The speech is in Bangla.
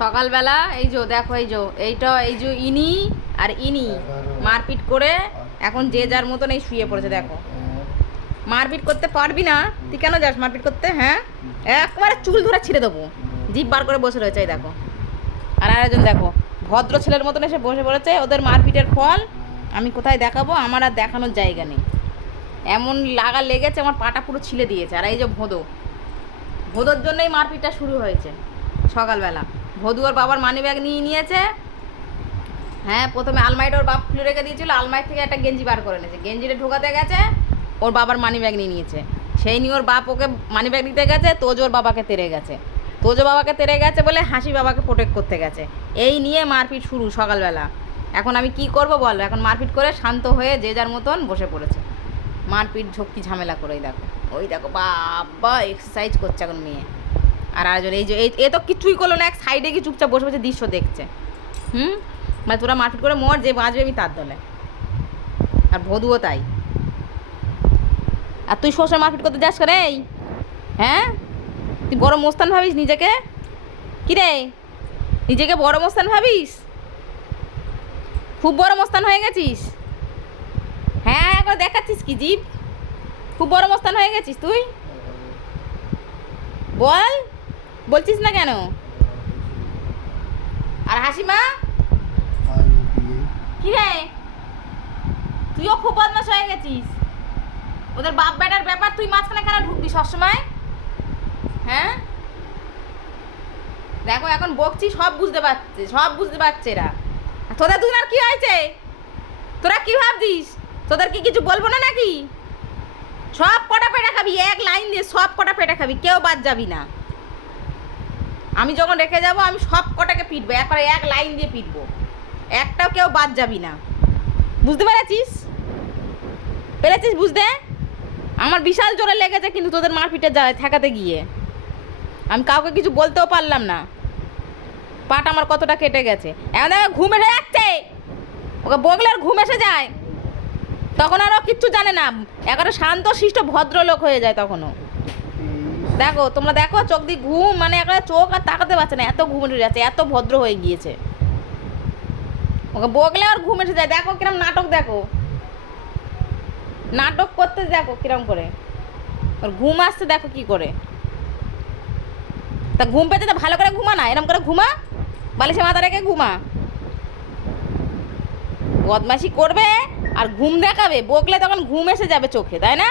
সকালবেলা এই যে দেখো, এইটা এই যে ইনি আর ইনি মারপিট করে এখন যে যার মতন এই শুয়ে পড়েছে। দেখো, মারপিট করতে পারবি না তুই, কেন যাস মারপিট করতে? হ্যাঁ, একবারে চুল ধরে ছিঁড়ে দেবো। জিভ বার করে বসে রয়েছে এই দেখো। আর আরেকজন দেখো, ভদ্র ছেলের মতন এসে বসে পড়েছে। ওদের মারপিটের ফল আমি কোথায় দেখাবো? আমার আর দেখানোর জায়গা নেই। এমন লাগা লেগেছে, আমার পাটা পুরো ছিলে দিয়েছে। আর এই যে ভোদোর জন্যই মারপিটটা শুরু হয়েছে সকালবেলা। ভদু ওর বাবার মানি ব্যাগ নিয়ে নিয়েছে। হ্যাঁ, প্রথমে আলমারিটা ওর বাপ খুলে রেখে দিয়েছিল, আলমারি থেকে একটা গেঞ্জি বার করে নিয়েছে, গেঞ্জিটা ঢোকাতে গেছে, ওর বাবার মানি ব্যাগ নিয়ে নিয়েছে। সেই নিয়ে ওর বাপ ওকে মানি ব্যাগ দিতে গেছে, তোজোর বাবাকে তেড়ে গেছে। তোজো বাবাকে তেড়ে গেছে বলে হাসি বাবাকে প্রোটেক্ট করতে গেছে। এই নিয়ে মারপিট শুরু সকালবেলা। এখন আমি কি করব বলো? এখন মারপিট করে শান্ত হয়ে যে যার মতন বসে পড়েছে। মারপিট ঝক্কি ঝামেলা করে ওই দেখো বাবা এক্সারসাইজ করছে এখন মেয়ে। আর আরেকজন এই যে এ তো কিছুই করলো না, এক সাইডে গিয়ে চুপচাপ বসে বসে দৃশ্য দেখছে। মানে তোরা মারপিট করে মর, যে বাঁচবে আমি তার দলে। আর ভদুও তাই। আর তুই শ্বশুর মারপিট করতে যাস করে? হ্যাঁ, তুই বড় মোস্তান ভাবিস নিজেকে? কি রে, নিজেকে বড় মোস্তান ভাবিস? খুব বড় মোস্তান হয়ে গেছিস? হ্যাঁ, একবার দেখাচ্ছিস কি জিভ? খুব বড় মোস্তান হয়ে গেছিস তুই? বলছিস না কেন? আর হাসিমা কি রে, তুইও খুব বদমাশ হয়ে গেছিস। ওদের বাপ বেটার ব্যাপার তুই মাঝখানে কেন ঢুকবি সবসময়? হ্যাঁ, দেখো এখন বকছি, সব বুঝতে পারছে এরা। তোদের দুজন আর কি হয়েছে? তোরা কি ভাবছিস? তোদের কি কিছু বলবো না নাকি? সব কটা পেটা খাবি, এক লাইন দিয়ে সব কটা পেটা খাবি, কেউ বাদ যাবি না। আমি যখন রেখে যাব আমি সব কটাকে পিটবো, একবারে এক লাইন দিয়ে পিটবো, একটাও কেউ বাদ যাবি না। বুঝতে পেরেছিস বুঝতে? আমার বিশাল জোরে লেগেছে কিন্তু তোদের মারপিটে ঠেকাতে গিয়ে আমি কাউকে কিছু বলতেও পারলাম না। পাট আমার কতটা কেটে গেছে। এখন ঘুম এসে যাচ্ছে, ওকে বগলে আর ঘুম এসে যায়, তখন আরও কিচ্ছু জানে না, একেবারে শান্ত শিষ্ট ভদ্রলোক হয়ে যায় তখনও। দেখো তোমরা দেখো, চোখ দিয়ে ঘুম, মানে একেবারে চোখ আর তাকাতে পারছে না, এত ঘুম এসে যাচ্ছে, এত ভদ্র হয়ে গিয়েছে। ওকে বগলে আর ঘুম এসে যায়। দেখো কিরম নাটক, দেখো নাটক করতে, দেখো কিরম করে ওর ঘুম আসছে, দেখো কি করে। তা ঘুম পেতে তো ভালো করে ঘুমা না, এরম করে ঘুমা, বালিশে মাথা রেখে ঘুমা। বদমাশি করবে আর ঘুম দেখাবে, বকলে তখন ঘুম এসে যাবে চোখে, তাই না?